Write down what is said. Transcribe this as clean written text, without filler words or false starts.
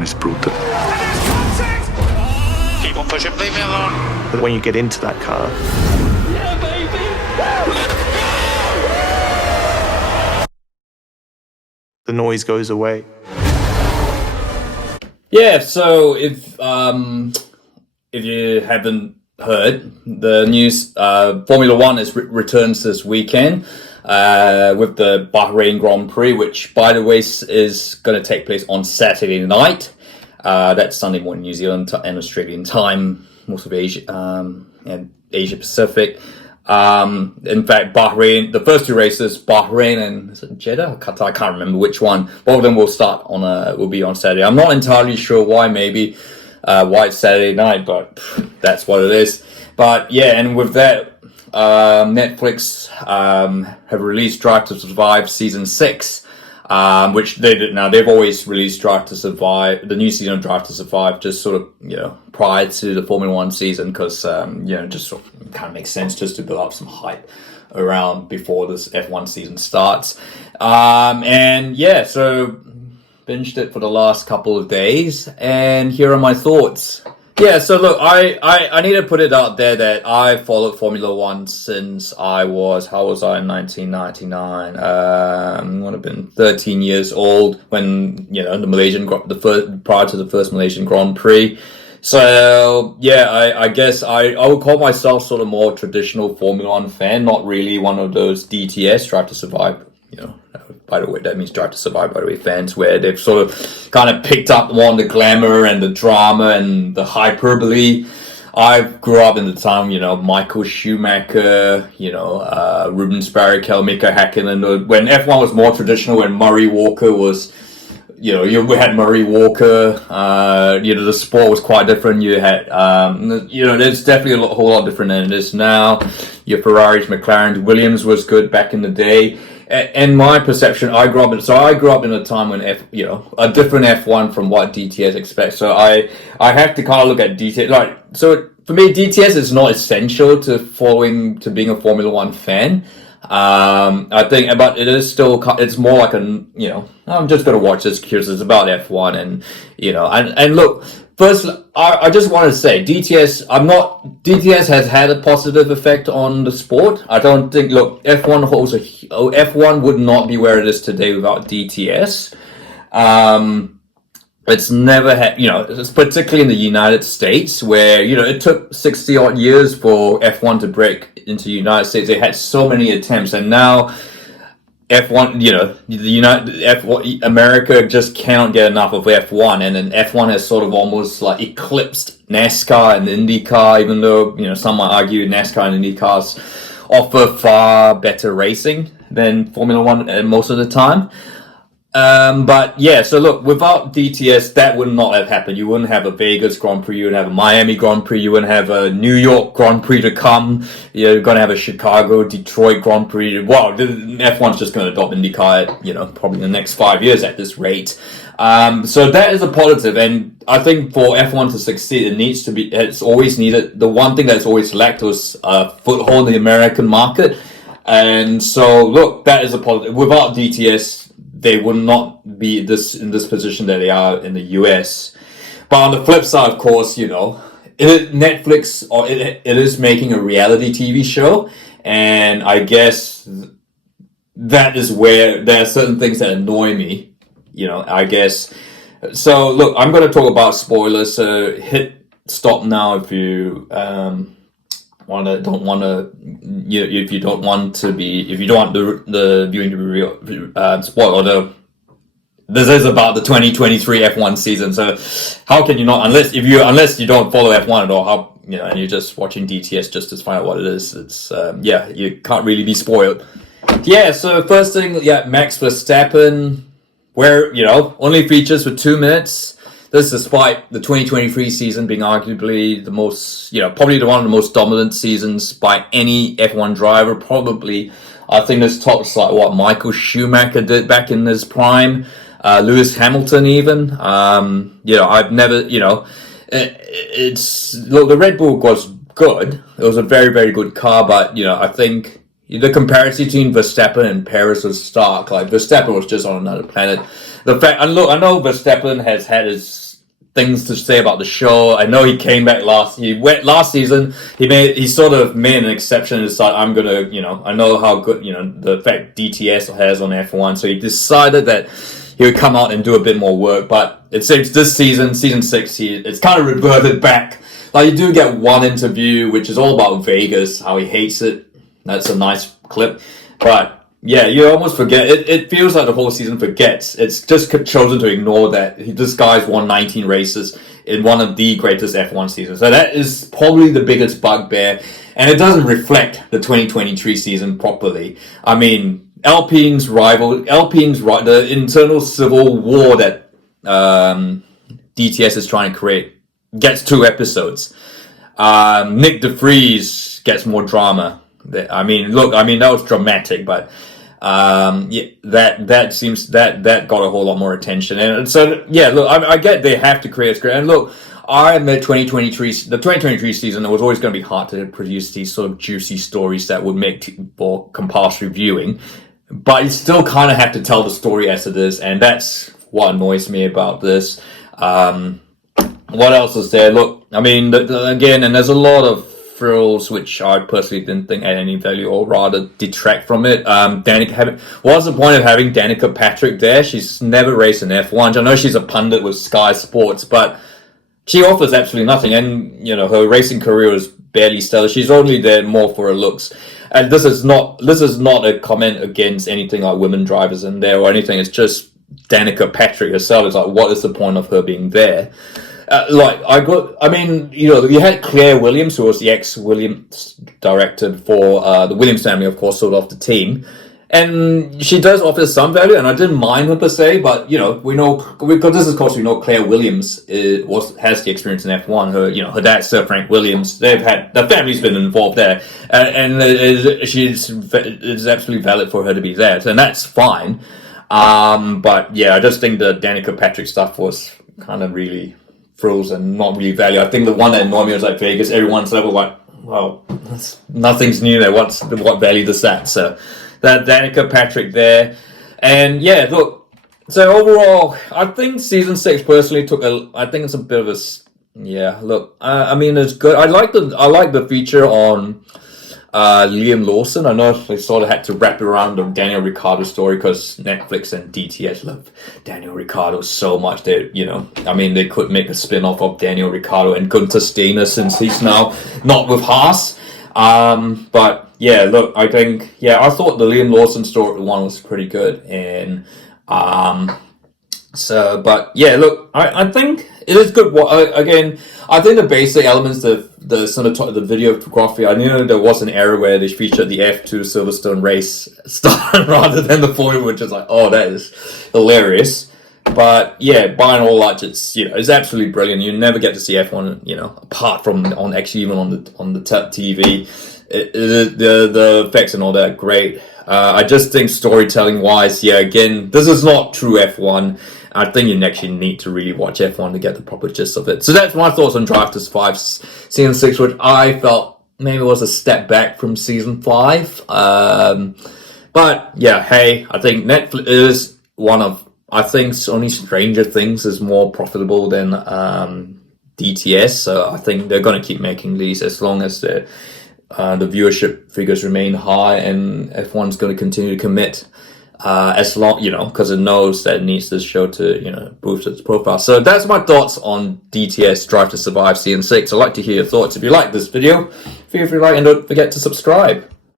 F1 is brutal. Keep on pushing, leave me alone. But when you get into that car, Yeah, baby! the noise goes away. Yeah, so if you haven't heard the news, Formula One returns this weekend with the Bahrain Grand Prix, which, by the way, is going to take place on Saturday night. That's Sunday morning New Zealand and Australian time, most of Asia and Asia Pacific. In fact, Bahrain, the first two races, Bahrain and is it Jeddah? Qatar, I can't remember which one. Both of them will be on Saturday. I'm not entirely sure why. Maybe why it's Saturday night, but that's what it is. But yeah, and with that, Netflix have released Drive to Survive season 6. Which they did now. They've always released Drive to Survive, the new season of Drive to Survive, just sort of, prior to the Formula One season, because, just sort of kind of makes sense just to build up some hype around before this F1 season starts. So binged it for the last couple of days, and here are my thoughts. Yeah, so look, I need to put it out there that I followed Formula One since I was, how was I in 1999? I would have been 13 years old when, prior to the first Malaysian Grand Prix. So, yeah, I guess I would call myself sort of more traditional Formula One fan, not really one of those DTS, Drive to Survive, by the way, that means Drive to Survive, by the way, fans, where they've sort of kind of picked up on the glamour and the drama and the hyperbole. I grew up in the time, Michael Schumacher, Rubens Barrichello, Mika Häkkinen, when F1 was more traditional, when Murray Walker was, we had Murray Walker, the sport was quite different. You had, there's definitely a whole lot different than it is now. Your Ferraris, McLaren, Williams was good back in the day. And my perception, I grew up in a time when a different F1 from what DTS expects. So I have to kind of look at DTS. So for me, DTS is not essential to being a Formula One fan. I think, but it is still, it's more like I'm just going to watch this because it's about F1 and look, first, I just want to say, DTS has had a positive effect on the sport. I don't think, look, F1 would not be where it is today without DTS. It's never had, it's particularly in the United States where, it took 60 odd years for F1 to break into the United States. They had so many attempts, and now F1, America just cannot get enough of F1, and then F1 has sort of almost like eclipsed NASCAR and IndyCar, even though, some might argue NASCAR and IndyCars offer far better racing than Formula One most of the time. But yeah, so look, without DTS, that would not have happened. You wouldn't have a Vegas Grand Prix, you wouldn't have a Miami Grand Prix, you wouldn't have a New York Grand Prix to come, you're going to have a Chicago, Detroit Grand Prix. Wow, F1's just going to adopt IndyCar at, probably in the next 5 years at this rate. So that is a positive, and I think for F1 to succeed, it's always needed, the one thing that's always lacked was a foothold in the American market. And so, look, that is a positive. Without DTS, they would not be in this position that they are in the US. But on the flip side, of course, Netflix, or it is making a reality TV show, and I guess that is where there are certain things that annoy me, I guess. So look, I'm going to talk about spoilers, so hit stop now if you if you don't want the viewing to be real, spoiled. This is about the 2023 F1 season, so how can you not, unless you don't follow F1 at all, and you're just watching DTS just to find out what it is, it's, you can't really be spoiled. Yeah, so first thing, Max Verstappen, where, only features for 2 minutes. This despite the 2023 season being arguably the most, probably one of the most dominant seasons by any F1 driver. Probably, I think this tops like what Michael Schumacher did back in his prime. Lewis Hamilton even. I've never, the Red Bull was good. It was a very, very good car, but, I think the comparison between Verstappen and Perez was stark. Like, Verstappen was just on another planet. The fact, and look, I know Verstappen has had his, things to say about the show. I know he came back last season. He sort of made an exception and decided, I'm gonna, I know how good, the effect DTS has on F1, so he decided that he would come out and do a bit more work. But it seems this season 6, it's kind of reverted back. Like, you do get one interview which is all about Vegas, how he hates it. That's a nice clip, but yeah, you almost forget. It feels like the whole season forgets. It's just chosen to ignore that this guy's won 19 races in one of the greatest F1 seasons. So that is probably the biggest bugbear, and it doesn't reflect the 2023 season properly. I mean, the internal civil war that DTS is trying to create gets 2 episodes. Nick DeVries gets more drama. That was dramatic, but that seems that got a whole lot more attention. And so look, I get they have to create a script. And look, I admit the 2023 season, it was always going to be hard to produce these sort of juicy stories that would make for compulsory viewing, but you still kind of have to tell the story as it is, and that's what annoys me about this. What else is there? Look, I mean, again, and there's a lot of frills which I personally didn't think had any value, or rather detract from it. What's the point of having Danica Patrick there? She's never raced in F1. I know she's a pundit with Sky Sports, but she offers absolutely nothing, and her racing career is barely stellar. She's only there more for her looks. And this is not a comment against anything like women drivers in there or anything. It's just Danica Patrick herself. It's like, what is the point of her being there? You had Claire Williams, who was the ex-Williams director for the Williams family, of course, sold off the team. And she does offer some value, and I didn't mind her per se, but, we know, because this is, of course, we know Claire Williams has the experience in F1. Her dad, Sir Frank Williams, the family's been involved there. And it's absolutely valid for her to be there, and that's fine. But yeah, I just think the Danica Patrick stuff was kind of really frills and not really value. I think the one that annoyed me was like Vegas. Everyone's level like, well, nothing's new there. What value does that? So that Danica Patrick there, and yeah, look. So overall, I think season 6 personally I think it's a bit of a look. I mean, it's good. I like the feature on Liam Lawson. I know they sort of had to wrap it around the Daniel Ricciardo story because Netflix and DTS love Daniel Ricciardo so much that, they could make a spin-off of Daniel Ricciardo and Gunther Steiner since he's now not with Haas. But yeah, look, I thought the Liam Lawson story one was pretty good, and but yeah, look, I think it is good. Again, I think the basic elements, the videography, I knew there was an era where they featured the F2 Silverstone race start rather than the Formula, which is like, oh, that is hilarious. But yeah, by and large, it's absolutely brilliant. You never get to see F1, apart from even on the TV. The effects and all that are great. I just think storytelling wise, again, this is not true F1. I think you actually need to really watch F1 to get the proper gist of it. So that's my thoughts on Drive 5 Season 6, which I felt maybe was a step back from Season 5. But yeah, hey, I think Netflix is only Stranger Things is more profitable than DTS. So I think they're going to keep making these as long as the viewership figures remain high, and F1's going to continue to commit. As long, because it knows that it needs this show to, boost its profile. So that's my thoughts on DTS Drive to Survive Season 6. I'd like to hear your thoughts. If you like this video, feel free to like and don't forget to subscribe.